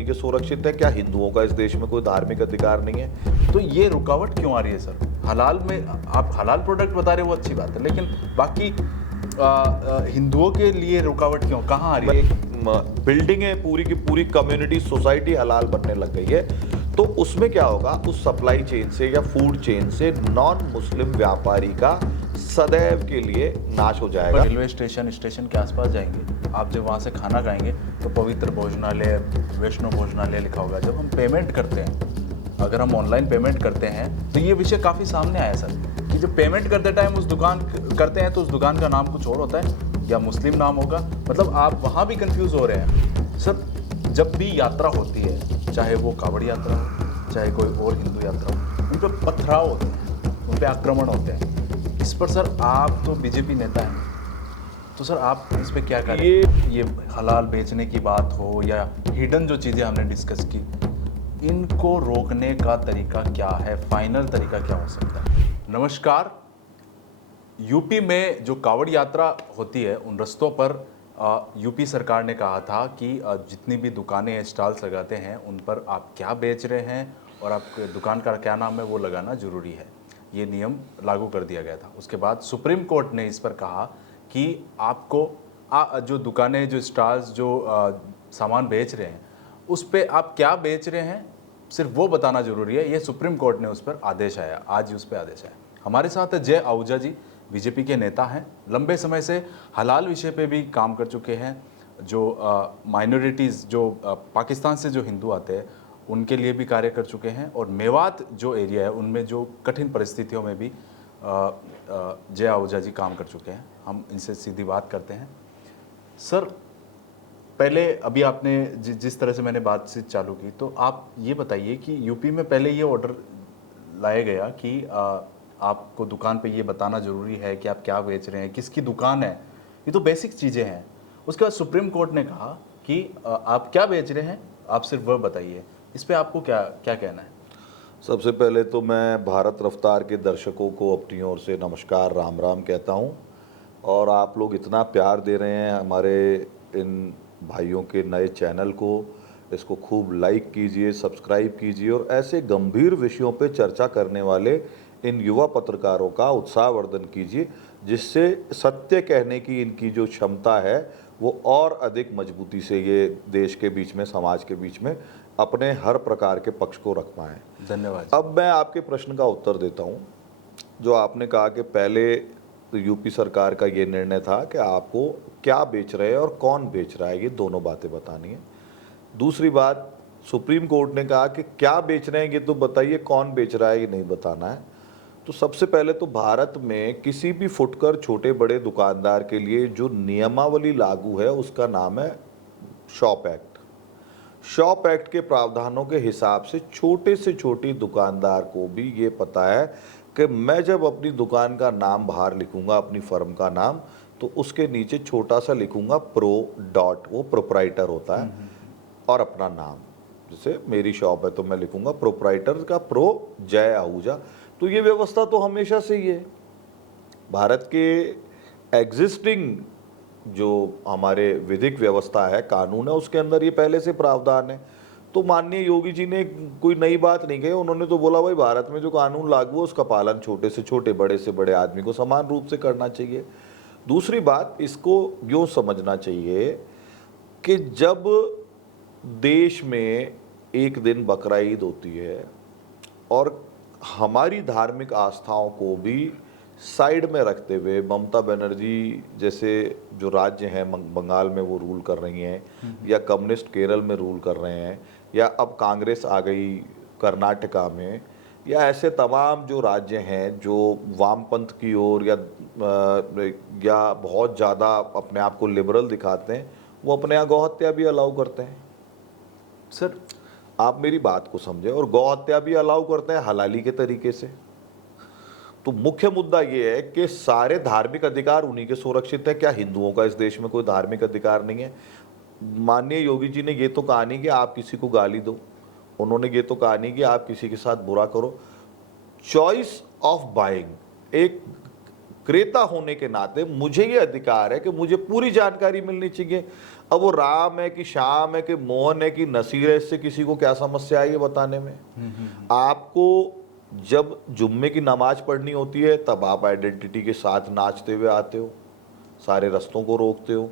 उन्हीं के सुरक्षित हैं, क्या हिंदुओं का इस देश में कोई धार्मिक अधिकार नहीं है? तो ये रुकावट क्यों आ रही है सर? हलाल में आप हलाल प्रोडक्ट बता रहे हो, वो अच्छी बात है, लेकिन बाकी हिंदुओं के लिए रुकावट क्यों, कहाँ आ रही है? बिल्डिंग है, पूरी की पूरी कम्युनिटी सोसाइटी हलाल बनने लग गई है, तो उसमें क्या होगा, उस सप्लाई चेन से या फूड चेन से नॉन मुस्लिम व्यापारी का सदैव के लिए नाश हो जाएगा। रेलवे स्टेशन के आसपास जाएंगे आप, जब वहाँ से खाना खाएंगे तो पवित्र भोजनालय, वैष्णव भोजनालय लिखा होगा। जब हम पेमेंट करते हैं, अगर हम ऑनलाइन पेमेंट करते हैं, तो ये विषय काफ़ी सामने आया सर कि जब पेमेंट करते टाइम उस दुकान करते हैं तो उस दुकान का नाम कुछ और होता है या मुस्लिम नाम होगा, मतलब आप वहाँ भी कंफ्यूज हो रहे हैं सर। जब भी यात्रा होती है, चाहे वो कावड़ यात्रा हो, चाहे कोई और हिंदू यात्रा हो, उन पर पथराव होते हैं, उन पर आक्रमण होते हैं। इस पर सर आप तो बीजेपी नेता हैं, तो सर आप इस पे क्या करें? ये हलाल बेचने की बात हो या हिडन जो चीज़ें हमने डिस्कस की, इनको रोकने का तरीका क्या है, फाइनल तरीका क्या हो सकता है? नमस्कार। यूपी में जो कावड़ यात्रा होती है, उन रस्तों पर यूपी सरकार ने कहा था कि जितनी भी दुकानें स्टॉल्स लगाते हैं उन पर आप क्या बेच रहे हैं और आपके दुकान का क्या नाम है वो लगाना ज़रूरी है। ये नियम लागू कर दिया गया था। उसके बाद सुप्रीम कोर्ट ने इस पर कहा कि आपको जो दुकानें, जो स्टॉल्स, जो सामान बेच रहे हैं, उस पर आप क्या बेच रहे हैं सिर्फ वो बताना ज़रूरी है। ये सुप्रीम कोर्ट ने उस पर आदेश आया, आज ही उस पर आदेश आया। हमारे साथ है जय आहूजा जी, बीजेपी के नेता हैं, लंबे समय से हलाल विषय पे भी काम कर चुके हैं। जो माइनॉरिटीज़, जो पाकिस्तान से जो हिंदू आते हैं उनके लिए भी कार्य कर चुके हैं, और मेवात जो एरिया है उनमें जो कठिन परिस्थितियों में भी जय आहूजा जी काम कर चुके हैं। हम इनसे सीधी बात करते हैं। सर, पहले अभी आपने जिस तरह से मैंने बातचीत चालू की, तो आप ये बताइए कि यूपी में पहले ये ऑर्डर लाया गया कि आपको दुकान पे ये बताना ज़रूरी है कि आप क्या बेच रहे हैं, किसकी दुकान है, ये तो बेसिक चीज़ें हैं। उसके बाद सुप्रीम कोर्ट ने कहा कि आप क्या बेच रहे हैं, आप सिर्फ वह बताइए। इस पे आपको क्या क्या कहना है? सबसे पहले तो मैं भारत रफ्तार के दर्शकों को अपनी ओर से नमस्कार, राम राम कहता हूं। और आप लोग इतना प्यार दे रहे हैं हमारे इन भाइयों के नए चैनल को, इसको खूब लाइक कीजिए, सब्सक्राइब कीजिए, और ऐसे गंभीर विषयों पे चर्चा करने वाले इन युवा पत्रकारों का उत्साहवर्धन कीजिए, जिससे सत्य कहने की इनकी जो क्षमता है वो और अधिक मजबूती से ये देश के बीच में, समाज के बीच में अपने हर प्रकार के पक्ष को रख पाएँ। धन्यवाद। अब मैं आपके प्रश्न का उत्तर देता हूँ। जो आपने कहा कि पहले तो यूपी सरकार का ये निर्णय था कि आपको क्या बेच रहे हैं और कौन बेच रहा है, ये दोनों बातें बतानी है। दूसरी बात, सुप्रीम कोर्ट ने कहा कि क्या बेच रहे हैं ये तो बताइए, कौन बेच रहा है ये नहीं बताना है। तो सबसे पहले तो भारत में किसी भी फुटकर छोटे बड़े दुकानदार के लिए जो नियमावली लागू है उसका नाम है शॉप एक्ट। शॉप एक्ट के प्रावधानों के हिसाब से छोटे से छोटी दुकानदार को भी ये पता है कि मैं जब अपनी दुकान का नाम बाहर लिखूंगा, अपनी फर्म का नाम, तो उसके नीचे छोटा सा लिखूंगा प्रो डॉट, वो प्रोप्राइटर होता है, और अपना नाम। जैसे मेरी शॉप है तो मैं लिखूंगा प्रोप्राइटर का प्रो जय आहूजा। तो ये व्यवस्था तो हमेशा से ही है। भारत के एग्जिस्टिंग जो हमारे विधिक व्यवस्था है, कानून है, उसके अंदर ये पहले से प्रावधान है। तो माननीय योगी जी ने कोई नई बात नहीं कही, उन्होंने तो बोला भाई भारत में जो कानून लागू है उसका पालन छोटे से छोटे, बड़े से बड़े आदमी को समान रूप से करना चाहिए। दूसरी बात, इसको यूँ समझना चाहिए कि जब देश में एक दिन बकरा ईद होती है और हमारी धार्मिक आस्थाओं को भी साइड में रखते हुए ममता बनर्जी जैसे जो राज्य हैं बंगाल में वो रूल कर रही हैं, या कम्युनिस्ट केरल में रूल कर रहे हैं, या अब कांग्रेस आ गई कर्नाटका में, या ऐसे तमाम जो राज्य हैं जो वामपंथ की ओर या बहुत ज़्यादा अपने आप को लिबरल दिखाते हैं, वो अपने यहाँ गौहत्या भी अलाउ करते हैं। सर, आप मेरी बात को समझें, और गौहत्या भी अलाउ करते हैं हलाली के तरीके से। तो मुख्य मुद्दा ये है कि सारे धार्मिक अधिकार उन्हीं के सुरक्षित है, क्या हिंदुओं का इस देश में कोई धार्मिक अधिकार नहीं है? माननीय योगी जी ने ये तो कहा नहीं कि आप किसी को गाली दो, उन्होंने ये तो कहा नहीं कि आप किसी के साथ बुरा करो। चॉइस ऑफ बाइंग, एक विक्रेता होने के नाते मुझे ये अधिकार है कि मुझे पूरी जानकारी मिलनी चाहिए। अब वो राम है कि श्याम है कि मोहन है कि नसीर है, इससे किसी को क्या समस्या है ये बताने में। आपको जब जुम्मे की नमाज पढ़नी होती है तब आप आइडेंटिटी के साथ नाचते हुए आते हो, सारे रस्तों को रोकते हो।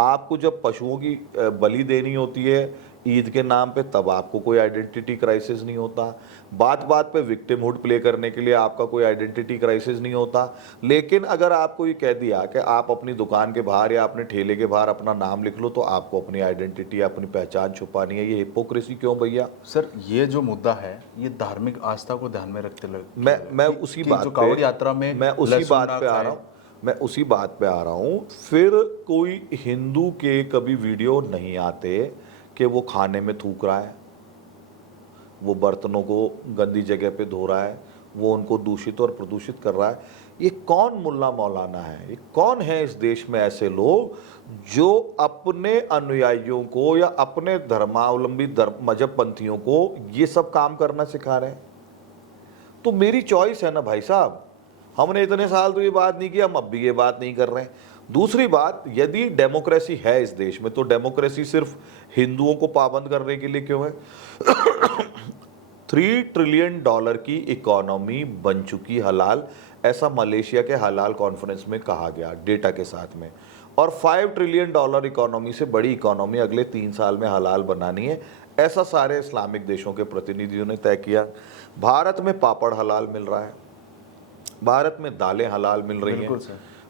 आपको जब पशुओं की बलि देनी होती है ईद के नाम पे, तब आपको कोई आइडेंटिटी क्राइसिस नहीं होता। बात बात पे विक्टिमहुड प्ले करने के लिए आपका कोई आइडेंटिटी क्राइसिस नहीं होता। लेकिन अगर आपको ये कह दिया कि आप अपनी दुकान के बाहर या अपने ठेले के बाहर अपना नाम लिख लो, तो आपको अपनी आइडेंटिटी, अपनी पहचान छुपानी है। ये हिपोक्रेसी क्यों भैया? सर ये जो मुद्दा है ये धार्मिक आस्था को ध्यान में रखते मैं उसी बात जो कांवड़ यात्रा में मैं उसी बात पे आ रहा हूँ मैं उसी बात पे आ रहा हूँ। फिर कोई हिंदू के कभी वीडियो नहीं आते कि वो खाने में थूक रहा है, वो बर्तनों को गंदी जगह पे धो रहा है, वो उनको दूषित और प्रदूषित कर रहा है। ये कौन मुल्ला मौलाना है? ये कौन है इस देश में ऐसे लोग जो अपने अनुयायियों को या अपने धर्मावलंबी मजहब पंथियों को ये सब काम करना सिखा रहे हैं? तो मेरी चॉइस है ना भाई साहब। हमने इतने साल तो ये बात नहीं की, हम अब भी ये बात नहीं कर रहे हैं। दूसरी बात, यदि डेमोक्रेसी है इस देश में तो डेमोक्रेसी सिर्फ हिंदुओं को पाबंद करने के लिए क्यों है? $3 ट्रिलियन की इकोनॉमी बन चुकी हलाल, ऐसा मलेशिया के हलाल कॉन्फ्रेंस में कहा गया डेटा के साथ में। और $5 ट्रिलियन इकोनॉमी से बड़ी इकोनॉमी अगले 3 साल में हलाल बनानी है, ऐसा सारे इस्लामिक देशों के प्रतिनिधियों ने तय किया। भारत में पापड़ हलाल मिल रहा है, भारत में दालें हलाल मिल रही हैं,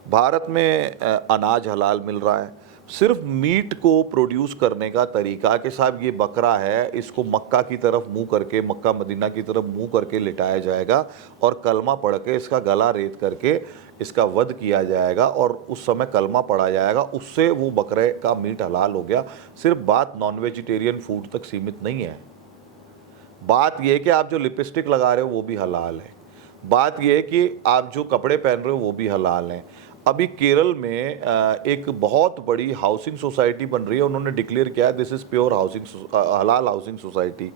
भारत में अनाज हलाल मिल रहा है। सिर्फ मीट को प्रोड्यूस करने का तरीका कि साहब ये बकरा है, इसको मक्का की तरफ मुंह करके, मक्का मदीना की तरफ मुंह करके लिटाया जाएगा और कलमा पढ़ के इसका गला रेत करके इसका वध किया जाएगा और उस समय कलमा पढ़ा जाएगा, उससे वो बकरे का मीट हलाल हो गया। सिर्फ बात नॉन वेजिटेरियन फूड तक सीमित नहीं है। बात यह है कि आप जो लिपस्टिक लगा रहे हो वो भी हलाल है। बात यह है कि आप जो कपड़े पहन रहे हो वो भी हलाल हैं। अभी केरल में एक बहुत बड़ी हाउसिंग सोसाइटी बन रही है, उन्होंने डिक्लेयर किया दिस इज़ प्योर हाउसिंग, हलाल हाउसिंग सोसाइटी।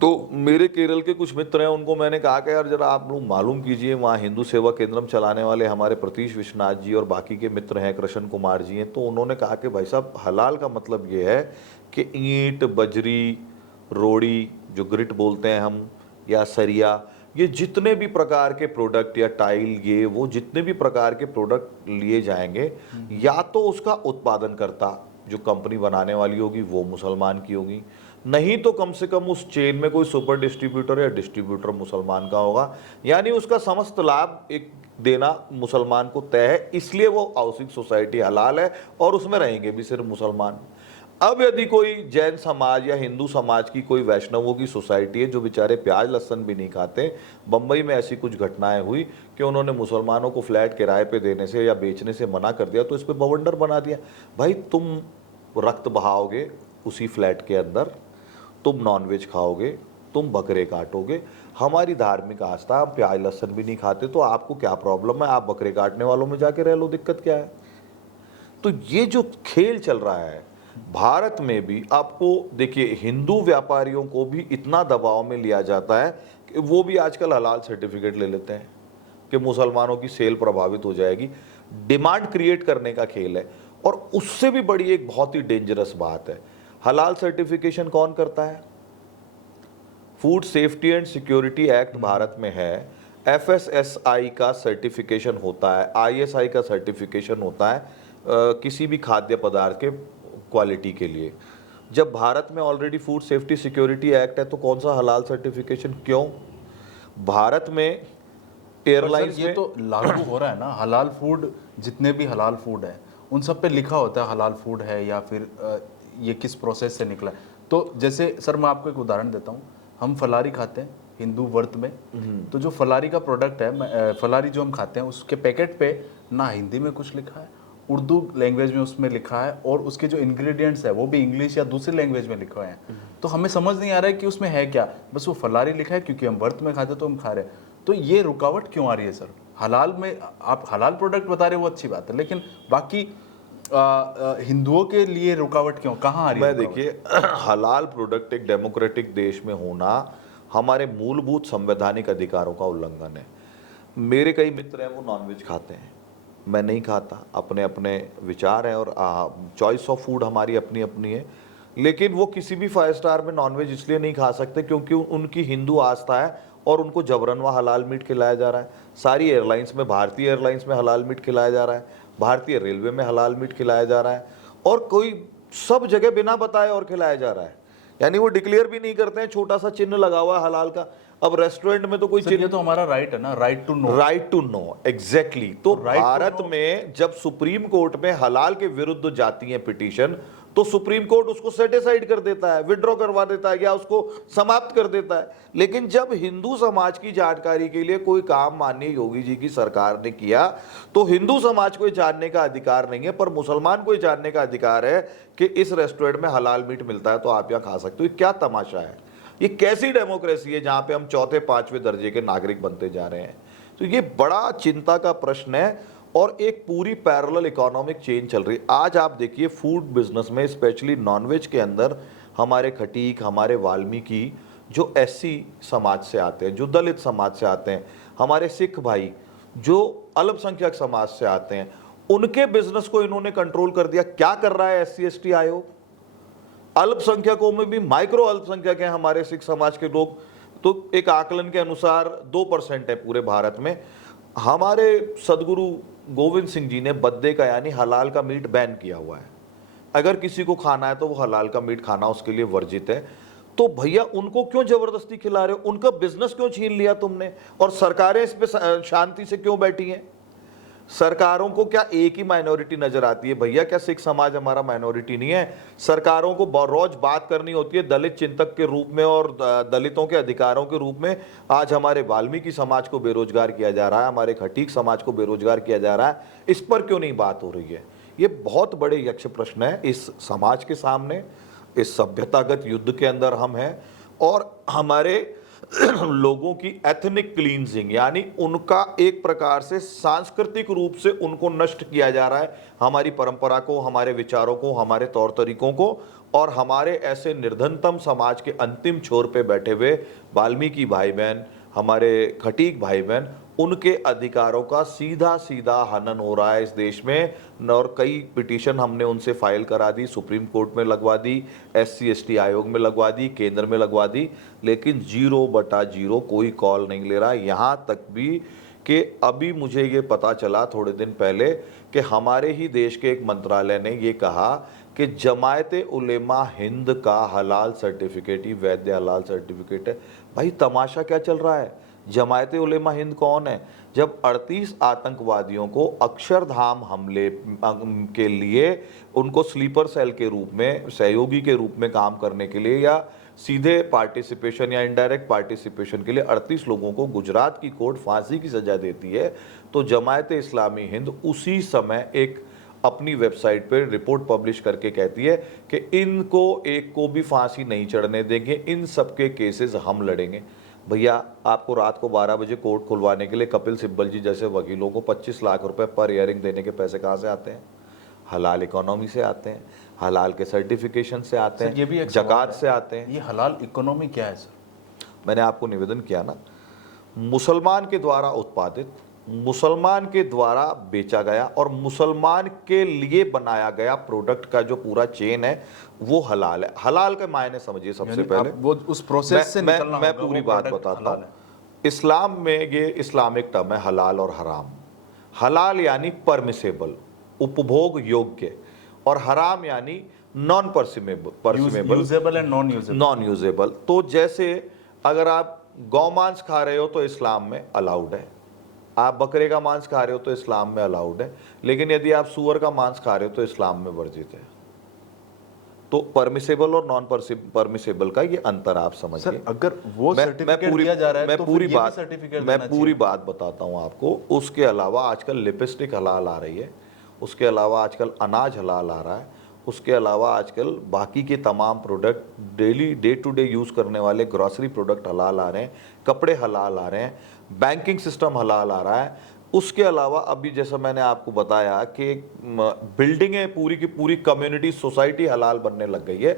तो मेरे केरल के कुछ मित्र हैं, उनको मैंने कहा कि यार जरा आप लोग मालूम कीजिए, वहाँ हिंदू सेवा केंद्रम चलाने वाले हमारे प्रतीश विश्वनाथ जी और बाकी के मित्र हैं, कृष्ण कुमार जी हैं। तो उन्होंने कहा कि भाई साहब हलाल का मतलब ये है कि ईंट, बजरी, रोड़ी जो ग्रिट बोलते हैं हम, या सरिया, ये जितने भी प्रकार के प्रोडक्ट या टाइल, ये वो जितने भी प्रकार के प्रोडक्ट लिए जाएंगे, या तो उसका उत्पादन करता जो कंपनी बनाने वाली होगी वो मुसलमान की होगी, नहीं तो कम से कम उस चेन में कोई सुपर डिस्ट्रीब्यूटर या डिस्ट्रीब्यूटर मुसलमान का होगा। यानी उसका समस्त लाभ एक देना मुसलमान को तय है, इसलिए वो हाउसिंग सोसाइटी हलाल है और उसमें रहेंगे भी सिर्फ मुसलमान। अब यदि कोई जैन समाज या हिंदू समाज की कोई वैष्णवों की सोसाइटी है जो बेचारे प्याज लहसुन भी नहीं खाते, बम्बई में ऐसी कुछ घटनाएं हुई कि उन्होंने मुसलमानों को फ्लैट किराए पे देने से या बेचने से मना कर दिया, तो इस पर बवंडर बना दिया। भाई तुम रक्त बहाओगे उसी फ्लैट के अंदर, तुम नॉनवेज खाओगे, तुम बकरे काटोगे, हमारी धार्मिक आस्था, हम प्याज लहसुन भी नहीं खाते, तो आपको क्या प्रॉब्लम है? आप बकरे काटने वालों में जाके रह लो, दिक्कत क्या है? तो ये जो खेल चल रहा है भारत में भी, आपको देखिए हिंदू व्यापारियों को भी इतना दबाव में लिया जाता है कि वो भी आजकल हलाल सर्टिफिकेट ले लेते हैं कि मुसलमानों की सेल प्रभावित हो जाएगी। डिमांड क्रिएट करने का खेल है। और उससे भी बड़ी एक बहुत ही डेंजरस बात है, हलाल सर्टिफिकेशन कौन करता है? Food safety and security act Bharat में है, FSSAI का सर्टिफिकेशन होता है, ISI का सर्टिफिकेशन होता है किसी भी खाद्य पदार्थ के क्वालिटी के लिए। जब भारत में already food safety security act है तो कौन सा हलाल सर्टिफिकेशन? क्यों? भारत में एयरलाइंस ये तो लागू हो रहा है ना, हलाल फूड, जितने भी हलाल फूड है उन सब पे लिखा होता है हलाल फूड है या फिर ये किस प्रोसेस से निकला है। तो जैसे सर मैं आपको एक उदाहरण देता हूँ, हम फलारी खाते हैं हिंदू व्रत में, तो जो फलारी का प्रोडक्ट है, फलारी जो हम खाते हैं, उसके पैकेट पे ना हिंदी में कुछ लिखा है, उर्दू लैंग्वेज में उसमें लिखा है, और उसके जो इंग्रेडिएंट्स है वो भी इंग्लिश या दूसरी लैंग्वेज में लिखा है। तो हमें समझ नहीं आ रहा है कि उसमें है क्या, बस वो फलारी लिखा है क्योंकि हम व्रत में खाते तो हम खा रहे हैं। तो ये रुकावट क्यों आ रही है सर? हलाल में आप हलाल प्रोडक्ट बता रहे हो वो अच्छी बात है, लेकिन बाकी हिंदुओं के लिए रुकावट क्यों, कहाँ आ रही है? मैं देखिए हलाल प्रोडक्ट एक डेमोक्रेटिक देश में होना हमारे मूलभूत संवैधानिक अधिकारों का उल्लंघन है। मेरे कई मित्र हैं वो नॉनवेज खाते हैं, मैं नहीं खाता, अपने अपने विचार हैं और चॉइस ऑफ फूड हमारी अपनी अपनी है। लेकिन वो किसी भी 5 स्टार में नॉनवेज इसलिए नहीं खा सकते क्योंकि उनकी हिंदू आस्था है और उनको जबरन व हलाल मीट खिलाया जा रहा है। सारी एयरलाइंस में, भारतीय एयरलाइंस में हलाल मीट खिलाया जा रहा है, भारतीय रेलवे में हलाल मीट खिलाया जा रहा है, और कोई सब जगह बिना बताए और खिलाया जा रहा है। यानी वो डिक्लेयर भी नहीं करते हैं, छोटा सा चिन्ह लगा हुआ है हलाल का। अब रेस्टोरेंट में तो कोई सर, ये तो हमारा राइट है ना, right to know. Right to know, exactly. तो भारत में जब सुप्रीम कोर्ट में हलाल के विरुद्ध जाती है पिटीशन, तो सुप्रीम कोर्ट उसको सेटिसाइड कर देता है, विड्रॉ करवा देता है या उसको समाप्त कर देता है। लेकिन जब हिंदू समाज की जानकारी के लिए कोई काम माननीय योगी जी की सरकार ने किया, तो हिंदू समाज को जानने का अधिकार नहीं है, पर मुसलमान को जानने का अधिकार है कि इस रेस्टोरेंट में हलाल मीट मिलता है तो आप यहाँ खा सकते हो। ये क्या तमाशा है? ये कैसी डेमोक्रेसी है जहां पे हम चौथे पांचवें दर्जे के नागरिक बनते जा रहे हैं? तो ये बड़ा चिंता का प्रश्न है और एक पूरी पैरेलल इकोनॉमिक चेन चल रही है। आज आप देखिए फूड बिजनेस में, स्पेशली नॉनवेज के अंदर, हमारे खटीक, हमारे वाल्मीकि जो एससी समाज से आते हैं, जो दलित समाज से आते हैं, हमारे सिख भाई जो अल्पसंख्यक समाज से आते हैं, उनके बिजनेस को इन्होंने कंट्रोल कर दिया। क्या कर रहा है एससी एसटी आयोग? अल्पसंख्यकों में भी माइक्रो अल्पसंख्यक हैं हमारे सिख समाज के लोग, तो एक आकलन के अनुसार 2% है पूरे भारत में। हमारे सदगुरु गोविंद सिंह जी ने बद्दे का यानी हलाल का मीट बैन किया हुआ है। अगर किसी को खाना है तो वो हलाल का मीट खाना उसके लिए वर्जित है। तो भैया उनको क्यों जबरदस्ती खिला रहे हो? उनका बिजनेस क्यों छीन लिया तुमने? और सरकारें इस पे शांति से क्यों बैठी हैं? सरकारों को क्या एक ही माइनॉरिटी नजर आती है? भैया क्या सिख समाज हमारा माइनॉरिटी नहीं है? सरकारों को रोज बात करनी होती है दलित चिंतक के रूप में और दलितों के अधिकारों के रूप में। आज हमारे वाल्मीकि समाज को बेरोजगार किया जा रहा है, हमारे खटीक समाज को बेरोजगार किया जा रहा है, इस पर क्यों नहीं बात हो रही है? ये बहुत बड़े यक्ष प्रश्न है इस समाज के सामने। इस सभ्यतागत युद्ध के अंदर हम हैं और हमारे लोगों की एथनिक क्लींजिंग, यानी उनका एक प्रकार से सांस्कृतिक रूप से उनको नष्ट किया जा रहा है, हमारी परंपरा को, हमारे विचारों को, हमारे तौर तरीकों को। और हमारे ऐसे निर्धनतम समाज के अंतिम छोर पे बैठे हुए वाल्मीकि भाई बहन, हमारे खटीक भाई बहन, उनके अधिकारों का सीधा सीधा हनन हो रहा है इस देश में। और कई पिटीशन हमने उनसे फाइल करा दी, सुप्रीम कोर्ट में लगवा दी, एससी एसटी आयोग में लगवा दी, केंद्र में लगवा दी, लेकिन 0/0 कोई कॉल नहीं ले रहा। यहाँ तक भी कि अभी मुझे ये पता चला थोड़े दिन पहले कि हमारे ही देश के एक मंत्रालय ने ये कहा कि जमायते उलेमा हिंद का हलाल सर्टिफिकेट ही वैध हलाल सर्टिफिकेट है। भाई तमाशा क्या चल रहा है? जमायते उलेमा हिंद कौन है? जब 38 आतंकवादियों को अक्षरधाम हमले के लिए उनको स्लीपर सेल के रूप में, सहयोगी के रूप में काम करने के लिए या सीधे पार्टिसिपेशन या इनडायरेक्ट पार्टिसिपेशन के लिए 38 लोगों को गुजरात की कोर्ट फांसी की सजा देती है, तो जमायते इस्लामी हिंद उसी समय एक अपनी वेबसाइट पर रिपोर्ट पब्लिश करके कहती है कि इनको एक को भी फांसी नहीं चढ़ने देंगे, इन सबके केसेस हम लड़ेंगे। भैया आपको रात को 12 बजे कोर्ट खुलवाने के लिए कपिल सिब्बल जी जैसे वकीलों को 25 लाख रुपए पर हियरिंग देने के पैसे कहाँ से आते हैं? हलाल इकोनॉमी से आते हैं, हलाल के सर्टिफिकेशन से आते हैं, ये भी एक जकात से आते हैं। ये हलाल इकोनॉमी क्या है सर? मैंने आपको निवेदन किया ना, मुसलमान के द्वारा उत्पादित, मुसलमान के द्वारा बेचा गया और मुसलमान के लिए बनाया गया प्रोडक्ट का जो पूरा चेन है वो हलाल है। हलाल के मायने समझिए सबसे पहले, वो उस प्रोसेस से निकलना मैं होगा, पूरी वो बात प्रोडक्ट बताता हलाल हूँ। है। इस्लाम में ये इस्लामिक टर्म है हलाल और हराम। हलाल यानी परमिसेबल, उपभोग योग्य, और हराम यानी non permissible, usable and non usable. तो जैसे अगर आप गौ मांस खा रहे हो तो इस्लाम में अलाउड है, आप बकरे का मांस खा रहे हो तो इस्लाम में अलाउड है, लेकिन यदि आप सुअर का मांस खा रहे हो तो इस्लाम में वर्जित है। तो परमिसेबल और नॉन परमिसेबल का ये अंतर आप समझिए। अगर वो सर्टिफिकेट दिया जा रहा है तो फिर ये भी सर्टिफिकेट मैं पूरी बात बताता हूँ आपको। उसके अलावा आजकल लिपस्टिक हलाल आ रही है, उसके अलावा आजकल अनाज हलाल आ रहा है, उसके अलावा आजकल बाकी के तमाम product daily day to day use करने वाले ग्रॉसरी प्रोडक्ट हलाल आ रहे हैं, कपड़े हलाल आ रहे हैं, बैंकिंग सिस्टम हलाल आ रहा है। उसके अलावा अभी जैसा मैंने आपको बताया कि बिल्डिंगें पूरी की पूरी कम्युनिटी सोसाइटी हलाल बनने लग गई है।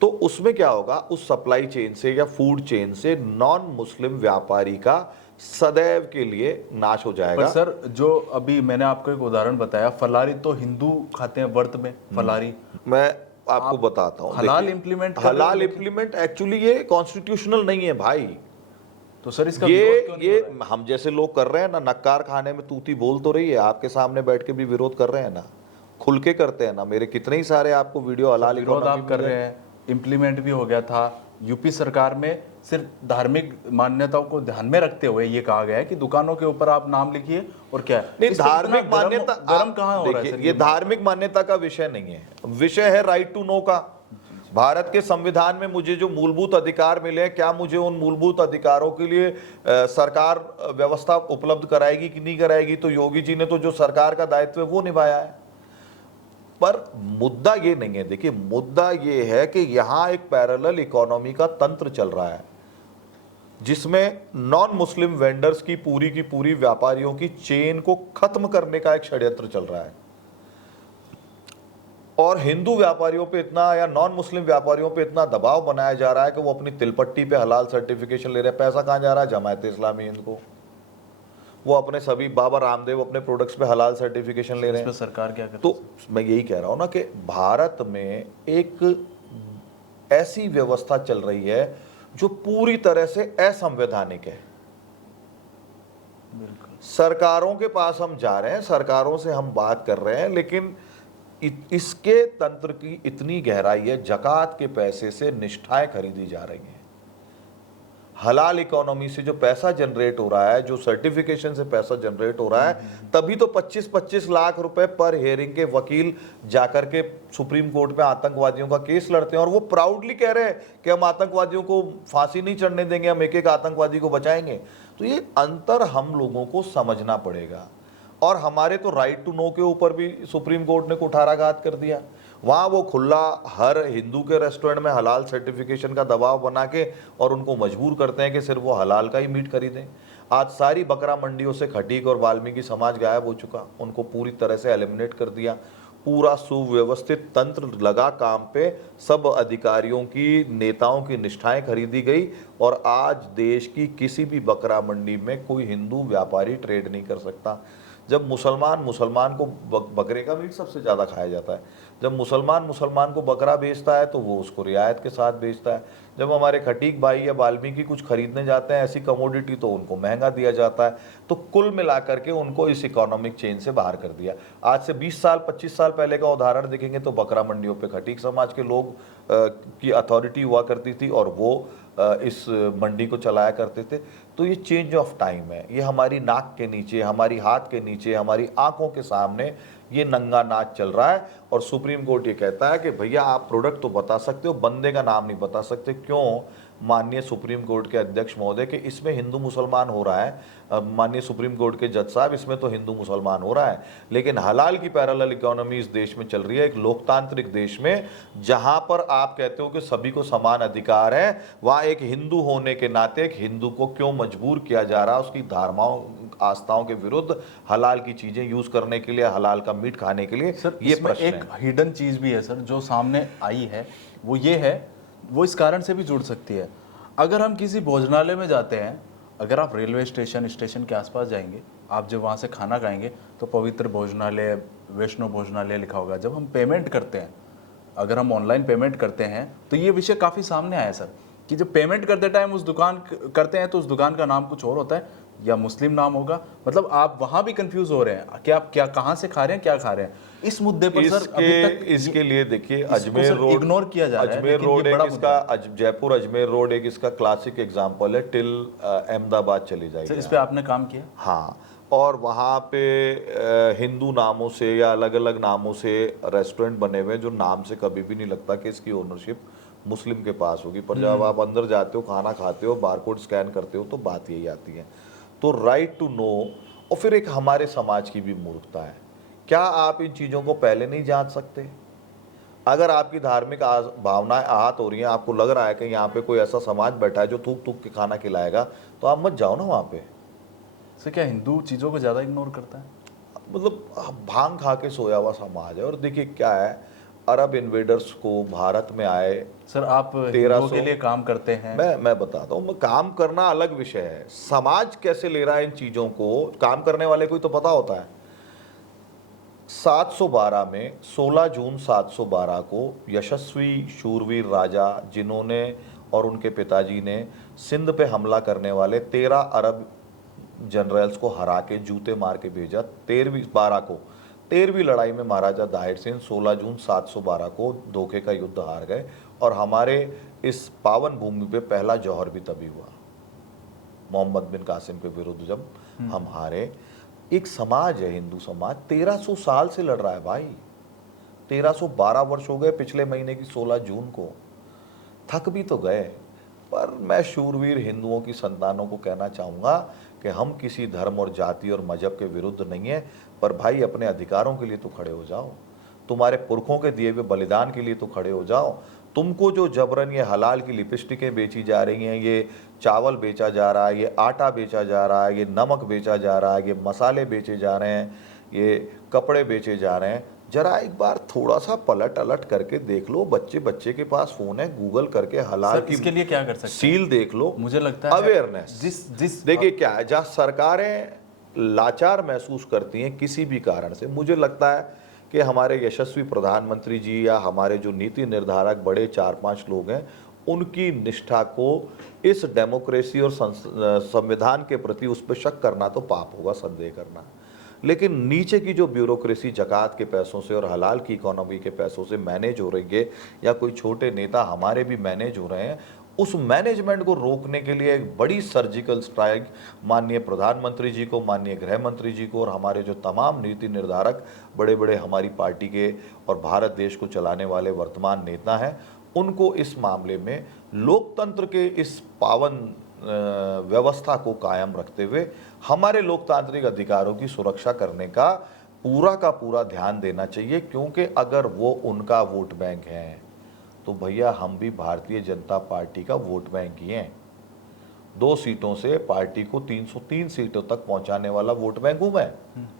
तो उसमें क्या होगा, उस सप्लाई चेन से या फूड चेन से नॉन मुस्लिम व्यापारी का सदैव के लिए नाश हो पर जाएगा। सर जो अभी मैंने आपको एक उदाहरण बताया, फलारी तो हिंदू खाते हैं व्रत में, फलारी मैं आपको आप बताता हूँ, हलाल देखिए, implement कर रहे हो, हलाल लेकिन- इम्प्लीमेंट एक्चुअली ये कॉन्स्टिट्यूशनल नहीं है भाई। तो सर इसका विरोध क्यों नहीं हो रहा है? ये हम जैसे लोग कर रहे हैं ना, नक्कार खाने में तूती बोल तो रही है, आपके सामने बैठ के भी विरोध कर रहे हैं ना, खुल के करते हैं ना। मेरे कितने ही सारे आपको वीडियो हलाल विरोध इकोनॉमी आप कर रहे हैं, इम्प्लीमेंट भी हो गया था। यूपी सरकार में सिर्फ धार्मिक मान्यताओं को ध्यान में रखते हुए ये कहा गया है कि दुकानों के ऊपर आप नाम लिखिए और क्या है। नहीं, इस पे इतना धार्मिक मान्यता गरम कहाँ हो रहा है देखिए, सर ये धार्मिक मान्यता का विषय नहीं है, विषय है राइट टू नो का। भारत के संविधान में मुझे जो मूलभूत अधिकार मिले हैं, क्या मुझे उन मूलभूत अधिकारों के लिए सरकार व्यवस्था उपलब्ध कराएगी कि नहीं कराएगी? तो योगी जी ने तो जो सरकार का दायित्व है वो निभाया है। पर मुद्दा ये नहीं है, देखिए मुद्दा ये है कि यहां एक पैरेलल इकोनॉमी का तंत्र चल रहा है जिसमें नॉन मुस्लिम वेंडर्स की पूरी व्यापारियों की चेन को खत्म करने का एक षड्यंत्र चल रहा है, और हिंदू व्यापारियों पे इतना या नॉन मुस्लिम व्यापारियों पे इतना दबाव बनाया जा रहा है कि वो अपनी तिलपट्टी पे हलाल सर्टिफिकेशन ले रहे हैं। पैसा कहाँ जा रहा है? जमायत इस्लामी हिंद को। वो अपने सभी बाबा रामदेव अपने प्रोडक्ट्स पे हलाल सर्टिफिकेशन ले रहे इस पे हैं। सरकार क्या करे? तो मैं यही कह रहा हूं ना कि भारत में एक ऐसी व्यवस्था चल रही है जो पूरी तरह से असंवैधानिक है। बिल्कुल। सरकारों के पास हम जा रहे हैं, सरकारों से हम बात कर रहे हैं, लेकिन इसके तंत्र की इतनी गहराई है, जकात के पैसे से निष्ठाएं खरीदी जा रही हैं। हलाल इकोनॉमी से जो पैसा जनरेट हो रहा है, जो सर्टिफिकेशन से पैसा जनरेट हो रहा है, तभी तो 25-25 लाख रुपए पर हेयरिंग के वकील जाकर के सुप्रीम कोर्ट में आतंकवादियों का केस लड़ते हैं, और वो प्राउडली कह रहे हैं कि हम आतंकवादियों को फांसी नहीं चढ़ने देंगे, हम एक एक आतंकवादी को बचाएंगे। तो ये अंतर हम लोगों को समझना पड़ेगा। और हमारे तो राइट टू नो के ऊपर भी सुप्रीम कोर्ट ने कुठाराघात कर दिया। वहाँ वो खुला हर हिंदू के रेस्टोरेंट में हलाल सर्टिफिकेशन का दबाव बना के और उनको मजबूर करते हैं कि सिर्फ वो हलाल का ही मीट खरीदें। आज सारी बकरा मंडियों से खटीक और वाल्मीकि समाज गायब हो चुका, उनको पूरी तरह से एलिमिनेट कर दिया। पूरा सुव्यवस्थित तंत्र लगा काम पे, सब अधिकारियों की, नेताओं की निष्ठाएं खरीदी गई, और आज देश की किसी भी बकरा मंडी में कोई हिंदू व्यापारी ट्रेड नहीं कर सकता। जब मुसलमान को बकरे का मीट सबसे ज़्यादा खाया जाता है, जब मुसलमान को बकरा बेचता है तो वो उसको रियायत के साथ बेचता है। जब हमारे खटीक भाई या वाल्मीकि कुछ खरीदने जाते हैं ऐसी कमोडिटी, तो उनको महंगा दिया जाता है। तो कुल मिलाकर के उनको इस इकोनॉमिक चेन से बाहर कर दिया। आज से 20 साल 25 साल पहले का उदाहरण देखेंगे तो बकरा मंडियों पे खटीक समाज के लोग की अथॉरिटी हुआ करती थी, और वो इस मंडी को चलाया करते थे। तो ये चेंज ऑफ टाइम है, ये हमारी नाक के नीचे, हमारी हाथ के नीचे, हमारी आंखों के सामने ये नंगा नाच चल रहा है। और सुप्रीम कोर्ट ये कहता है कि भैया आप प्रोडक्ट तो बता सकते हो, बंदे का नाम नहीं बता सकते। क्यों? माननीय सुप्रीम कोर्ट के अध्यक्ष महोदय कि इसमें हिंदू मुसलमान हो रहा है, माननीय सुप्रीम कोर्ट के जज साहब इसमें तो हिंदू मुसलमान हो रहा है, लेकिन हलाल की पैरेलल इकोनॉमी इस देश में चल रही है, एक लोकतांत्रिक देश में, जहां पर आप कहते हो कि सभी को समान अधिकार है, वहां एक हिंदू होने के नाते एक हिंदू को क्यों मजबूर किया जा रहा है उसकी धारणाओं आस्थाओं के विरुद्ध हलाल की चीजें यूज करने के लिए, हलाल का मीट खाने के लिए? सर ये इसमें प्रश्न एक है। हिडन चीज भी है सर जो सामने आई है, वो ये है, वो इस कारण से भी जुड़ सकती है। अगर हम किसी भोजनालय में जाते हैं, अगर आप रेलवे स्टेशन के आसपास जाएंगे, आप जब वहाँ से खाना खाएंगे तो पवित्र भोजनालय, वैष्णो भोजनालय लिखा होगा। जब हम पेमेंट करते हैं, अगर हम ऑनलाइन पेमेंट करते हैं, तो ये विषय काफ़ी सामने आया सर कि जब पेमेंट करते टाइम उस दुकान करते हैं तो उस दुकान का नाम कुछ और होता है या मुस्लिम नाम होगा। मतलब आप वहाँ भी कंफ्यूज हो रहे हैं कि आप क्या, कहाँ से खा रहे हैं, क्या खा रहे हैं। इस मुद्दे पर सर अभी तक इसके लिए देखिए, इसको अजमेर सर रोड इग्नोर किया जा रहा है, अजमेर लेकिन ये रोड एक बड़ा इसका जयपुर अजमेर रोड एक इसका क्लासिक एग्जांपल है। टिल अहमदाबाद चली सर जाएगी इस पे आपने काम किया? हाँ, और वहाँ पे हिंदू नामों से या अलग अलग नामों से रेस्टोरेंट बने हुए हैं जो नाम से कभी भी नहीं लगता कि इसकी ओनरशिप मुस्लिम के पास होगी, पर जब आप अंदर जाते हो, खाना खाते हो, बारकोड स्कैन करते हो, तो बात यही आती है। तो राइट टू नो, और फिर एक हमारे समाज की भी मूर्खता है। क्या आप इन चीज़ों को पहले नहीं जांच सकते? अगर आपकी धार्मिक भावनाएं आहत हो रही हैं, आपको लग रहा है कि यहाँ पे कोई ऐसा समाज बैठा है जो थूक थूक के खाना खिलाएगा, तो आप मत जाओ ना वहाँ पे। सर क्या हिंदू चीज़ों को ज़्यादा इग्नोर करता है? मतलब भांग खा के सोया हुआ समाज है। और देखिए क्या है, अरब इन्वेडर्स को भारत में आए। सर आप हिंदुओं के लिए काम करते हैं। मैं बताता हूँ, काम करना अलग विषय है, समाज कैसे ले रहा है इन चीज़ों को, काम करने वाले को ही तो पता होता है। 712 में 16 जून 712 को यशस्वी शूरवीर राजा जिन्होंने और उनके पिताजी ने सिंध पे हमला करने वाले 13 अरब जनरल्स को हरा के जूते मार के भेजा। 13वीं लड़ाई में महाराजा दाहिर सिंह 16 जून 712 को धोखे का युद्ध हार गए और हमारे इस पावन भूमि पे पहला जौहर भी तभी हुआ, मोहम्मद बिन कासिम के विरुद्ध जब हम हारे। एक समाज है हिंदू समाज, 1300 साल से लड़ रहा है भाई, 1312 वर्ष हो गए पिछले महीने की 16 जून को, थक भी तो गए। पर मैं शूरवीर हिंदुओं की संतानों को कहना चाहूँगा कि हम किसी धर्म और जाति और मजहब के विरुद्ध नहीं है, पर भाई अपने अधिकारों के लिए तो खड़े हो जाओ, तुम्हारे पुरखों के दिए हुए बलिदान के लिए तो खड़े हो जाओ। तुमको जो जबरन ये हलाल की लिपस्टिकें बेची जा रही हैं, ये चावल बेचा जा रहा है, ये आटा बेचा जा रहा है, ये नमक बेचा जा रहा है, ये मसाले बेचे जा रहे हैं, ये कपड़े बेचे जा रहे हैं, जरा एक बार थोड़ा सा पलट अलट करके देख लो। बच्चे के पास फोन है, गूगल करके हलाल की इसके लिए क्या कर सकते हैं? सील देख लो। मुझे लगता है अवेयरनेस, जिस देखिए क्या है, जहाँ सरकारें लाचार महसूस करती हैं किसी भी कारण से, मुझे लगता है कि हमारे यशस्वी प्रधानमंत्री जी या हमारे जो नीति निर्धारक बड़े 4-5 लोग हैं, उनकी निष्ठा को इस डेमोक्रेसी और संविधान के प्रति उस पर शक करना तो पाप होगा, संदेह करना। लेकिन नीचे की जो ब्यूरोक्रेसी जकात के पैसों से और हलाल की इकोनॉमी के पैसों से मैनेज हो रही है, या कोई छोटे नेता हमारे भी मैनेज हो रहे हैं, उस मैनेजमेंट को रोकने के लिए एक बड़ी सर्जिकल स्ट्राइक माननीय प्रधानमंत्री जी को, माननीय गृह मंत्री जी को और हमारे जो तमाम नीति निर्धारक बड़े बड़े हमारी पार्टी के और भारत देश को चलाने वाले वर्तमान नेता हैं, उनको इस मामले में लोकतंत्र के इस पावन व्यवस्था को कायम रखते हुए हमारे लोकतांत्रिक अधिकारों की सुरक्षा करने का पूरा ध्यान देना चाहिए। क्योंकि अगर वो उनका वोट बैंक है तो भैया हम भी भारतीय जनता पार्टी का वोट बैंक ही हैं। 2 सीटों से पार्टी को 303 सीटों तक पहुंचाने वाला वोट बैंक हूं मैं,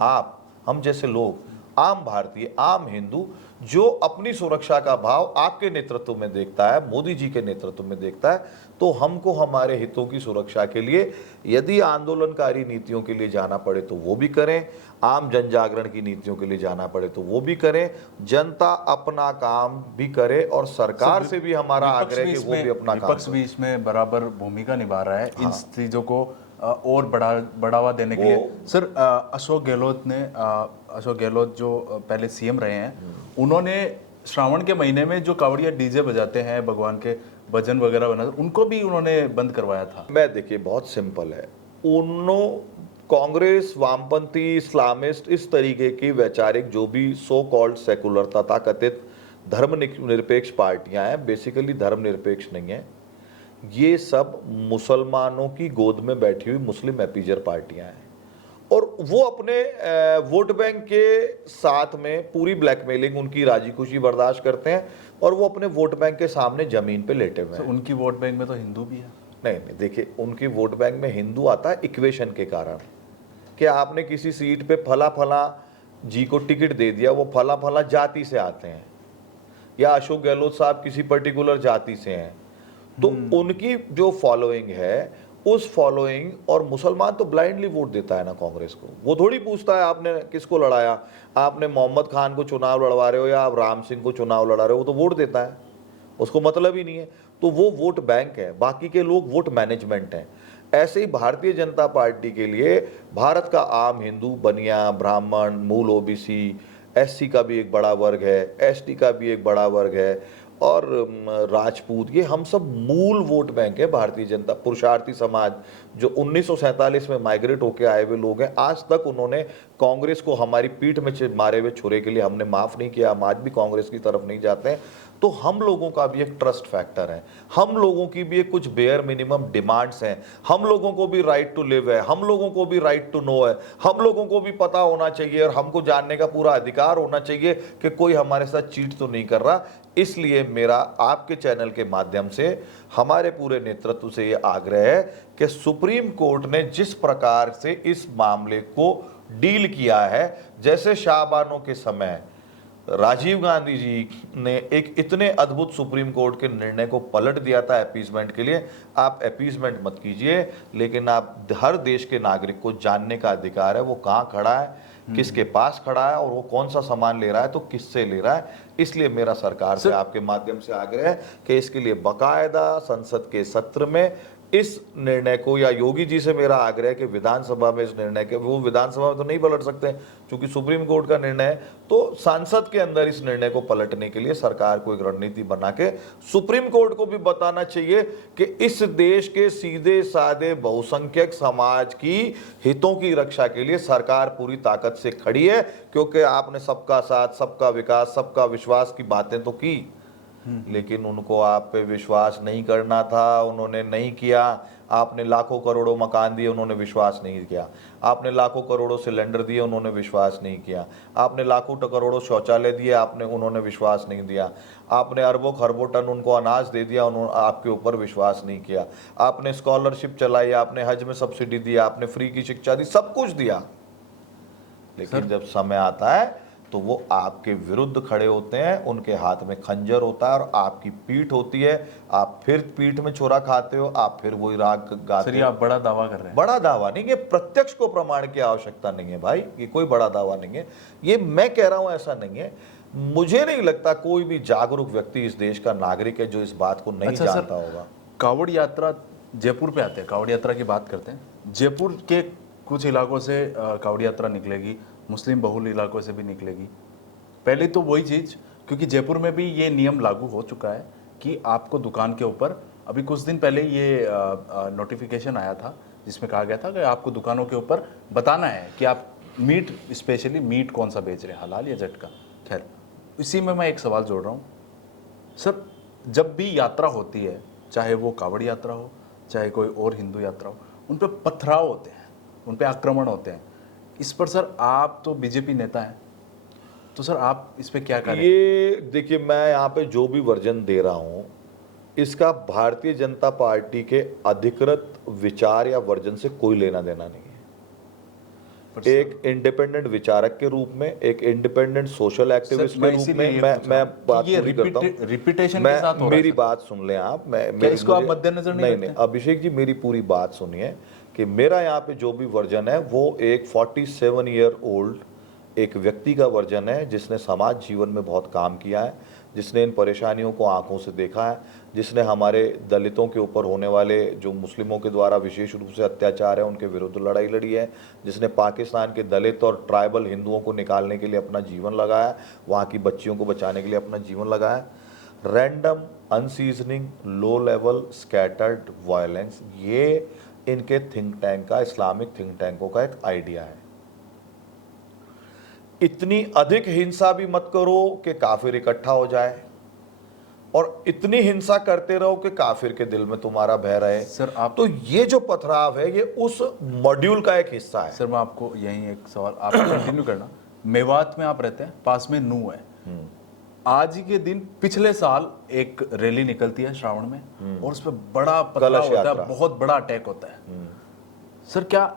आप, हम जैसे लोग, आम भारतीय, आम हिंदू, जो अपनी सुरक्षा का भाव आपके नेतृत्व में देखता है, मोदी जी के नेतृत्व में देखता है, तो हमको हमारे हितों की सुरक्षा के लिए यदि आंदोलनकारी नीतियों के लिए जाना पड़े तो वो भी करें, आम जन जागरण की नीतियों के लिए जाना पड़े तो वो भी करें, जनता अपना काम भी करे और सरकार से भी हमारा आग्रह कि वो भी अपना काम। विपक्ष भी इसमें बराबर भूमिका निभा रहा है इन चीज़ों को और बढ़ावा देने के लिए। सर अशोक गहलोत जो पहले सीएम रहे हैं, उन्होंने श्रावण के महीने में जो कावड़िया डीजे बजाते हैं, भगवान के भजन वगैरह बना, उनको भी उन्होंने बंद करवाया था। मैं देखिए बहुत सिंपल है, कांग्रेस, वामपंथी, इस्लामिस्ट, इस तरीके की वैचारिक जो भी सो कॉल्ड सेकुलर तथाकथित धर्मनिरपेक्ष पार्टियां हैं, बेसिकली धर्मनिरपेक्ष नहीं है, ये सब मुसलमानों की गोद में बैठी हुई मुस्लिम एपीजर पार्टियां हैं और वो अपने वोट बैंक के साथ में पूरी ब्लैकमेलिंग, उनकी राजी खुशी बर्दाश्त करते हैं और वो अपने वोट बैंक के सामने जमीन पे लेटे हुए हैं। उनकी वोट बैंक में तो हिंदू भी है। नहीं, देखिए उनकी वोट बैंक में हिंदू आता है इक्वेशन के कारण कि आपने किसी सीट पे फला जी को टिकट दे दिया, वो फला जाति से आते हैं, या अशोक गहलोत साहब किसी पर्टिकुलर जाति से हैं, तो उनकी जो फॉलोइंग है उस फॉलोइंग, और मुसलमान तो ब्लाइंडली वोट देता है ना कांग्रेस को, वो थोड़ी पूछता है आपने किसको लड़ाया, आपने मोहम्मद खान को चुनाव लड़वा रहे हो या आप राम सिंह को चुनाव लड़ा रहे हो, वो तो वोट देता है, उसको मतलब ही नहीं है। तो वो वोट बैंक है, बाकी के लोग वोट मैनेजमेंट हैं। ऐसे ही भारतीय जनता पार्टी के लिए भारत का आम हिंदू, बनिया, ब्राह्मण, मूल ओबीसी, एससी का भी एक बड़ा वर्ग है, एसटी का भी एक बड़ा वर्ग है और राजपूत, ये हम सब मूल वोट बैंक है भारतीय जनता। पुरुषार्थी समाज जो 1947 में माइग्रेट होकर आए हुए लोग हैं, आज तक उन्होंने कांग्रेस को हमारी पीठ में मारे हुए छुरे के लिए हमने माफ नहीं किया, हम आज भी कांग्रेस की तरफ नहीं जाते हैं। तो हम लोगों का भी एक ट्रस्ट फैक्टर है, हम लोगों की भी एक कुछ बेयर मिनिमम डिमांड्स हैं, हम लोगों को भी राइट टू लिव है, हम लोगों को भी राइट टू नो है, हम लोगों को भी पता होना चाहिए और हमको जानने का पूरा अधिकार होना चाहिए कि कोई हमारे साथ चीट तो नहीं कर रहा। इसलिए मेरा आपके चैनल के माध्यम से हमारे पूरे नेतृत्व से ये आग्रह है कि सुप्रीम कोर्ट ने जिस प्रकार से इस मामले को डील किया है, जैसे शाहबानों के समय राजीव गांधी जी ने एक इतने अद्भुत सुप्रीम कोर्ट के निर्णय को पलट दिया था अपीसमेंट के लिए। आप अपीसमेंट मत कीजिए, लेकिन आप हर देश के नागरिक को जानने का अधिकार है वो कहाँ खड़ा है, किसके पास खड़ा है और वो कौन सा सामान ले रहा है तो किससे ले रहा है। इसलिए मेरा सरकार से आपके माध्यम से आग्रह है कि इसके लिए बकायदा संसद के सत्र में इस निर्णय को, या योगी जी से मेरा आग्रह है कि विधानसभा में इस निर्णय के, वो विधानसभा में तो नहीं पलट सकते क्योंकि सुप्रीम कोर्ट का निर्णय है, तो सांसद के अंदर इस निर्णय को पलटने के लिए सरकार को एक रणनीति बना के सुप्रीम कोर्ट को भी बताना चाहिए कि इस देश के सीधे साधे बहुसंख्यक समाज की हितों की रक्षा के लिए सरकार पूरी ताकत से खड़ी है। क्योंकि आपने सबका साथ, सबका विकास, सबका विश्वास की बातें तो की, लेकिन उनको आप पे विश्वास नहीं करना था, उन्होंने नहीं किया। आपने लाखों करोड़ों मकान दिए, उन्होंने विश्वास नहीं किया। आपने लाखों करोड़ों सिलेंडर दिए, उन्होंने विश्वास नहीं किया। आपने लाखों करोड़ों शौचालय दिए, उन्होंने विश्वास नहीं दिया। आपने अरबों खरबों टन उनको अनाज दे दिया, उन्होंने आपके ऊपर विश्वास नहीं किया। आपने स्कॉलरशिप चलाई, आपने हज में सब्सिडी दी, आपने फ्री की शिक्षा दी, सब कुछ दिया, लेकिन जब समय आता है तो वो आपके विरुद्ध खड़े होते हैं, उनके हाथ में खंजर होता है और आपकी पीठ होती है। आप फिर पीठ में छुरा खाते हो, आप फिर वही राग गाते सर, ये हो। आप बड़ा दावा कर रहे हैं। बड़ा दावा नहीं, ये प्रत्यक्ष को प्रमाण की आवश्यकता नहीं है भाई, ये कोई बड़ा दावा नहीं है। ये मैं कह रहा हूं ऐसा नहीं है। मुझे नहीं लगता कोई भी जागरूक व्यक्ति इस देश का नागरिक है जो इस बात को नहीं जानता होगा। कावड़ यात्रा जयपुर पे आते हैं, कावड़ यात्रा की बात करते हैं। जयपुर के कुछ इलाकों से कावड़ यात्रा निकलेगी, मुस्लिम बहुल इलाकों से भी निकलेगी। पहले तो वही चीज़, क्योंकि जयपुर में भी ये नियम लागू हो चुका है कि आपको दुकान के ऊपर, अभी कुछ दिन पहले ये नोटिफिकेशन आया था जिसमें कहा गया था कि आपको दुकानों के ऊपर बताना है कि आप मीट, स्पेशली मीट कौन सा बेच रहे हैं, हलाल या झटका। खैर, इसी में मैं एक सवाल जोड़ रहा हूँ सर, जब भी यात्रा होती है, चाहे वो कावड़ यात्रा हो, चाहे कोई और हिंदू यात्रा हो, उन पर पथराव होते हैं, उन पर आक्रमण होते हैं। इस पर सर, आप तो बीजेपी नेता हैं, तो सर आप इस पे क्या करें? ये देखिए, मैं यहाँ पे जो भी वर्जन दे रहा हूँ इसका भारतीय जनता पार्टी के अधिकृत विचार या वर्जन से कोई लेना देना नहीं है। एक इंडिपेंडेंट विचारक के रूप में, एक इंडिपेंडेंट सोशल एक्टिविस्ट के रूप में मैं बात पूरी करता हूँ। रिपीटेशन के साथ हो रहा है मेरी सर। बात सुन लें आप, क्या इसको आप मद्देनजर नहीं नहीं, अभिषेक जी मेरी पूरी बात सुनिए कि मेरा यहाँ पे जो भी वर्जन है वो एक 47 ईयर ओल्ड एक व्यक्ति का वर्जन है जिसने समाज जीवन में बहुत काम किया है, जिसने इन परेशानियों को आंखों से देखा है, जिसने हमारे दलितों के ऊपर होने वाले जो मुस्लिमों के द्वारा विशेष रूप से अत्याचार है उनके विरुद्ध लड़ाई लड़ी है, जिसने पाकिस्तान के दलित और ट्राइबल हिंदुओं को निकालने के लिए अपना जीवन लगाया, वहाँ की बच्चियों को बचाने के लिए अपना जीवन लगाया। Random, unceasing, low level, scattered violence, ये इनके थिंक टैंक का, इस्लामिक थिंक टैंकों का एक आइडिया है। इतनी अधिक हिंसा भी मत करो कि काफिर इकट्ठा हो जाए, और इतनी हिंसा करते रहो कि काफिर के दिल में तुम्हारा भय रहे। सर आप, तो ये जो पथराव है ये उस मॉड्यूल का एक हिस्सा है। सर मैं आपको यही एक सवाल, आप कंटिन्यू करना। मेवात में आप रहते हैं, पास में नू है। आज ही के दिन पिछले साल एक रैली निकलती है श्रावण में, और उस पर बड़ा पथराव होता है, बहुत बड़ा अटैक होता है। सर क्या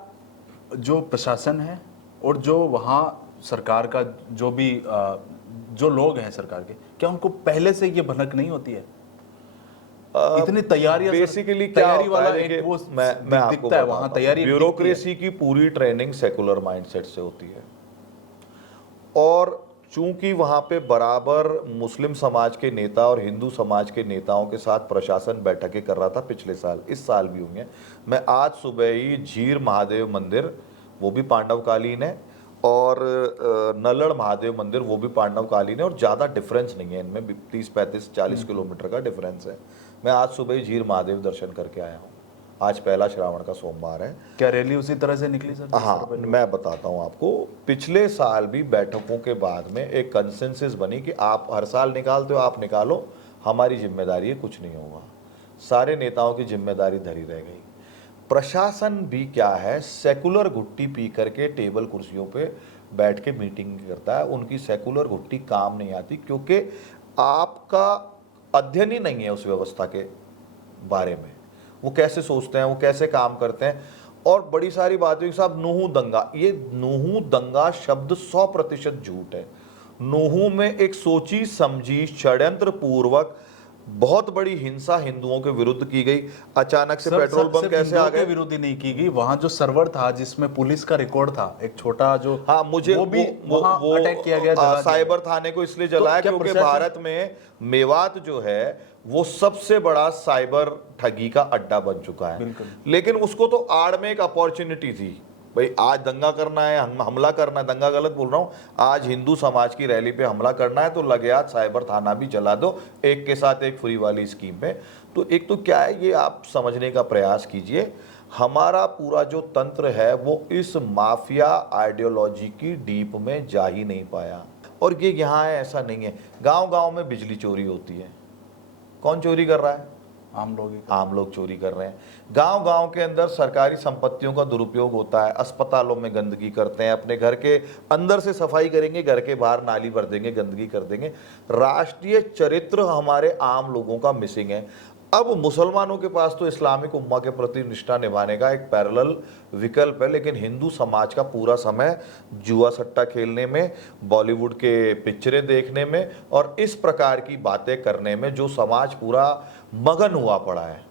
जो प्रशासन है और जो वहाँ सरकार का जो भी जो लोग हैं सरकार के, क्या उनको पहले से ये भनक नहीं होती है? इतनी तैयारी, बेसिकली क्या तैयारी वाला है, एक वो मैं आपको दिखता है वहाँ तैयारी, ब्यूरोक्रेसी की पूरी ट्रेनिंग सेकुलर माइंडसेट से होती है, और चूंकि वहाँ पे बराबर मुस्लिम समाज के नेता और हिंदू समाज के नेताओं के साथ प्रशासन बैठकें कर रहा था पिछले साल, इस साल भी हुई हैं। मैं आज सुबह ही झीर महादेव मंदिर, वो भी पांडवकालीन है, और नल्लड़ महादेव मंदिर, वो भी पांडवकालीन है, और ज़्यादा डिफरेंस नहीं है इनमें, 30, 35, 40 किलोमीटर का डिफरेंस है। मैं आज सुबह ही झीर महादेव दर्शन करके आया हूँ। आज पहला श्रावण का सोमवार है। क्या रैली उसी तरह से निकली सर? हाँ, मैं बताता हूँ आपको। पिछले साल भी बैठकों के बाद में एक कंसेंसस बनी कि आप हर साल निकालते हो, आप निकालो, हमारी जिम्मेदारी है, कुछ नहीं होगा। सारे नेताओं की जिम्मेदारी धरी रह गई। प्रशासन भी क्या है, सेकुलर घुट्टी पी करके टेबल कुर्सियों पे बैठ के मीटिंग करता है। उनकी सेकुलर घुट्टी काम नहीं आती, क्योंकि आपका अध्ययन ही नहीं है उस व्यवस्था के बारे में, वो कैसे सोचते हैं, वो कैसे काम करते हैं। और बड़ी सारी बातें साहब, नूहू दंगा, ये नूहू दंगा शब्द 100% झूठ है। नूहू में एक सोची समझी षड्यंत्र पूर्वक बहुत बड़ी हिंसा हिंदुओं के विरुद्ध की गई। अचानक से पेट्रोल बम सिर्फ कैसे आ हिंदुओं के गए? विरोध ही नहीं की गई, वहां जो सर्वर था जिसमें पुलिस का रिकॉर्ड था, एक छोटा जो, हाँ, मुझे वो भी वहां अटैक किया गया, जला दिया साइबर थाने को इसलिए जलाया क्या क्योंकि प्रशासन- भारत में मेवात जो है वो सबसे बड़ा साइबर ठगी का अड्डा बन चुका है। बिल्कुल। लेकिन उसको तो आड़ में एक अपॉर्चुनिटी थी, भाई आज दंगा करना है, हमला करना है, दंगा गलत बोल रहा हूं, आज हिंदू समाज की रैली पे हमला करना है तो लगे आज साइबर थाना भी जला दो, एक के साथ एक फ्री वाली स्कीम में। तो एक तो क्या है, ये आप समझने का प्रयास कीजिए, हमारा पूरा जो तंत्र है वो इस माफिया आइडियोलॉजी की डीप में जा ही नहीं पाया। और ये यहाँ है, ऐसा नहीं है, गांव गांव में बिजली चोरी होती है, कौन चोरी कर रहा है? आम लोग चोरी कर रहे हैं। गांव गांव के अंदर सरकारी संपत्तियों का दुरुपयोग होता है, अस्पतालों में गंदगी करते हैं, अपने घर के अंदर से सफाई करेंगे, घर के बाहर नाली भर देंगे, गंदगी कर देंगे। राष्ट्रीय चरित्र हमारे आम लोगों का मिसिंग है। अब मुसलमानों के पास तो इस्लामिक उम्मा के प्रति निष्ठा निभाने का एक पैरेलल विकल्प है, लेकिन हिंदू समाज का पूरा समय जुआ सट्टा खेलने में, बॉलीवुड के पिक्चरें देखने में और इस प्रकार की बातें करने में जो समाज पूरा मगन हुआ पड़ा है।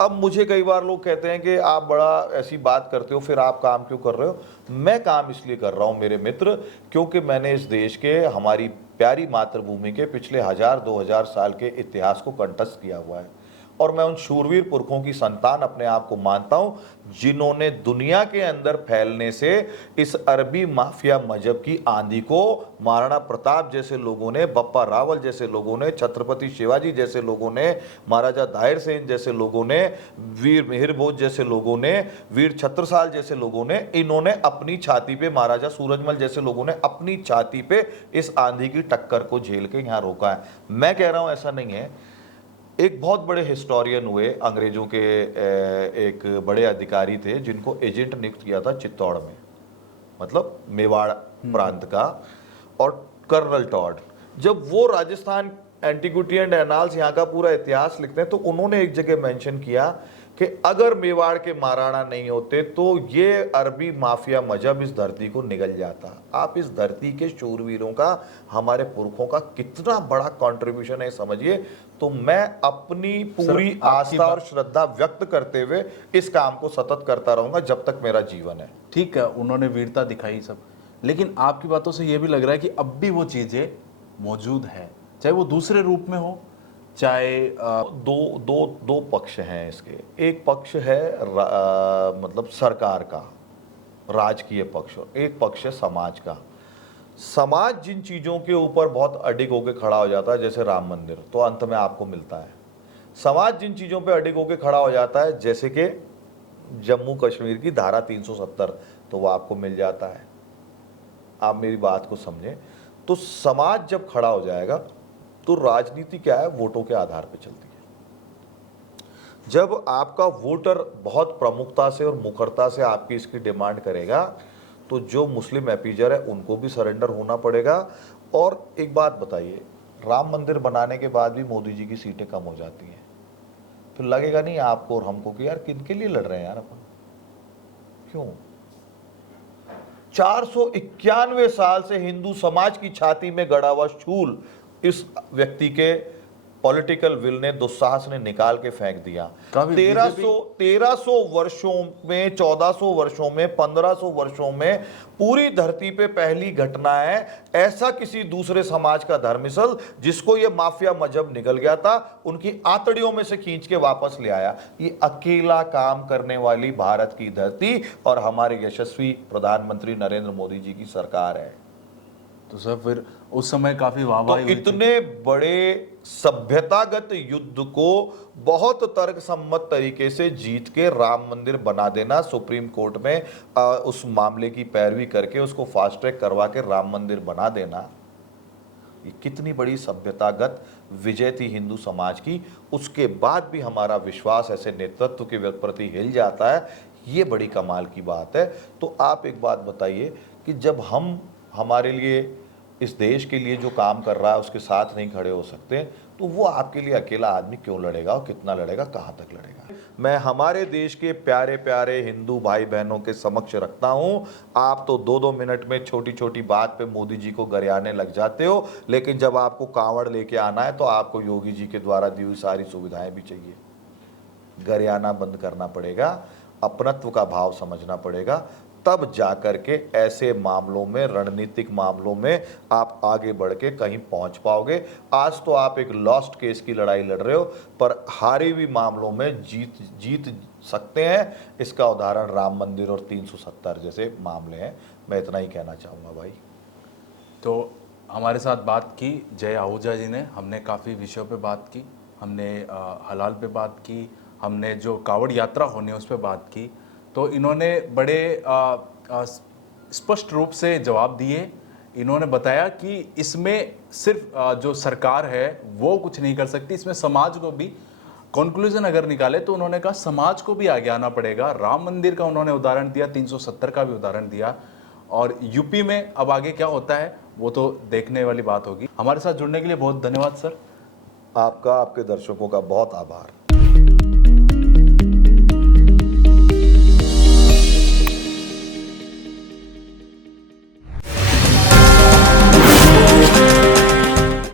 अब मुझे कई बार लोग कहते हैं कि आप बड़ा ऐसी बात करते हो, फिर आप काम क्यों कर रहे हो? मैं काम इसलिए कर रहा हूं मेरे मित्र, क्योंकि मैंने इस देश के, हमारी प्यारी मातृभूमि के पिछले 1000-2000 साल के इतिहास को कंठस्थ किया हुआ है और मैं उन शूरवीर पुरखों की संतान अपने आप को मानता हूं जिन्होंने दुनिया के अंदर फैलने से इस अरबी माफिया मजहब की आंधी को महाराणा प्रताप जैसे लोगों ने, बप्पा रावल जैसे लोगों ने, छत्रपति शिवाजी जैसे लोगों ने, महाराजा दाहिर सेन जैसे लोगों ने, वीर मिहिर भोज जैसे लोगों ने, वीर छत्रसाल जैसे लोगों ने, इन्होंने अपनी छाती पे, महाराजा सूरजमल जैसे लोगों ने अपनी छाती पे इस आंधी की टक्कर को झेल के यहाँ रोका है। मैं कह रहा हूं ऐसा नहीं है। एक बहुत बड़े हिस्टोरियन हुए, अंग्रेजों के एक बड़े अधिकारी थे जिनको एजेंट नियुक्त किया था चित्तौड़ में, मतलब मेवाड़ प्रांत का, और कर्नल टॉड, जब वो राजस्थान एंटीक्विटी एंड एनाल्स यहाँ का पूरा इतिहास लिखते हैं तो उन्होंने एक जगह मेंशन किया कि अगर मेवाड़ के महाराणा नहीं होते तो ये अरबी माफिया मजहब इस धरती को निगल जाता। आप इस धरती के शूरवीरों का, हमारे पुरखों का कितना बड़ा कंट्रीब्यूशन है समझिए। तो मैं अपनी पूरी आस्था और श्रद्धा व्यक्त करते हुए इस काम को सतत करता रहूंगा जब तक मेरा जीवन है। ठीक है, उन्होंने वीरता दिखाई सब, लेकिन आपकी बातों से ये भी लग रहा है कि अब भी वो चीजें मौजूद है, चाहे वो दूसरे रूप में हो, चाहे दो पक्ष हैं इसके। एक पक्ष है मतलब सरकार का, राजकीय पक्ष, और एक पक्ष है समाज का। समाज जिन चीज़ों के ऊपर बहुत अडिग होकर खड़ा हो जाता है, जैसे राम मंदिर, तो अंत में आपको मिलता है। समाज जिन चीज़ों पे अडिग होकर खड़ा हो जाता है, जैसे कि जम्मू कश्मीर की धारा 370, तो वो आपको मिल जाता है। आप मेरी बात को समझें, तो समाज जब खड़ा हो जाएगा तो राजनीति क्या है, वोटों के आधार पर चलती है। जब आपका वोटर बहुत प्रमुखता से और मुखरता से आपकी इसकी डिमांड करेगा तो जो मुस्लिम एपीजर है उनको भी सरेंडर होना पड़ेगा। और एक बात बताइए, राम मंदिर बनाने के बाद भी मोदी जी की सीटें कम हो जाती हैं, फिर लगेगा नहीं आपको और हमको कि यार किन के लिए लड़ रहे हैं यार अपन? क्यों? 491 साल से हिंदू समाज की छाती में गड़ा हुआ शूल इस व्यक्ति के पॉलिटिकल विल ने, दुस्साहस ने निकाल के फेंक दिया। 1300 वर्षों में, 1400 वर्षों में, 1500 वर्षों में पूरी धरती पे पहली घटना है ऐसा किसी दूसरे समाज का धर्मिसल जिसको ये माफिया मजहब निकल गया था, उनकी आंतड़ियों में से खींच के वापस ले आया। ये अकेला काम करने वाली भारत की धरती और हमारे यशस्वी प्रधानमंत्री नरेंद्र मोदी जी की सरकार है। तो सर फिर उस समय काफी वाहवाही तो हुई थी। इतने बड़े सभ्यतागत युद्ध को बहुत तर्कसम्मत तरीके से जीत के राम मंदिर बना देना, सुप्रीम कोर्ट में उस मामले की पैरवी करके उसको फास्ट ट्रैक करवा के राम मंदिर बना देना, ये कितनी बड़ी सभ्यतागत विजय थी हिंदू समाज की। उसके बाद भी हमारा विश्वास ऐसे नेतृत्व के प्रति हिल जाता है, ये बड़ी कमाल की बात है। तो आप एक बात बताइए कि जब हम हमारे लिए, इस देश के लिए जो काम कर रहा है उसके साथ नहीं खड़े हो सकते, तो वो आपके लिए अकेला आदमी क्यों लड़ेगा और कितना लड़ेगा, कहाँ तक लड़ेगा? मैं हमारे देश के प्यारे प्यारे हिंदू भाई बहनों के समक्ष रखता हूं। आप तो 2-2 मिनट में छोटी छोटी बात पे मोदी जी को गरियाने लग जाते हो, लेकिन जब आपको कांवड़ लेके आना है तो आपको योगी जी के द्वारा दी हुई सारी सुविधाएं भी चाहिए। गरियाना बंद करना पड़ेगा, अपनत्व का भाव समझना पड़ेगा, तब जाकर के ऐसे मामलों में, रणनीतिक मामलों में आप आगे बढ़ के कहीं पहुंच पाओगे। आज तो आप एक लॉस्ट केस की लड़ाई लड़ रहे हो, पर हारे हुए मामलों में जीत सकते हैं। इसका उदाहरण राम मंदिर और 370 जैसे मामले हैं। मैं इतना ही कहना चाहूँगा भाई। तो हमारे साथ बात की जय आहूजा जी ने, हमने काफ़ी विषयों पे बात की, हमने हलाल पे बात की, हमने जो कावड़ यात्रा होने उस पर बात की। तो इन्होंने बड़े स्पष्ट रूप से जवाब दिए। इन्होंने बताया कि इसमें सिर्फ जो सरकार है वो कुछ नहीं कर सकती, इसमें समाज को भी, कंक्लूजन अगर निकाले तो उन्होंने कहा समाज को भी आगे आना पड़ेगा। राम मंदिर का उन्होंने उदाहरण दिया, 370 का भी उदाहरण दिया, और यूपी में अब आगे क्या होता है वो तो देखने वाली बात होगी। हमारे साथ जुड़ने के लिए बहुत धन्यवाद सर। आपका, आपके दर्शकों का बहुत आभार।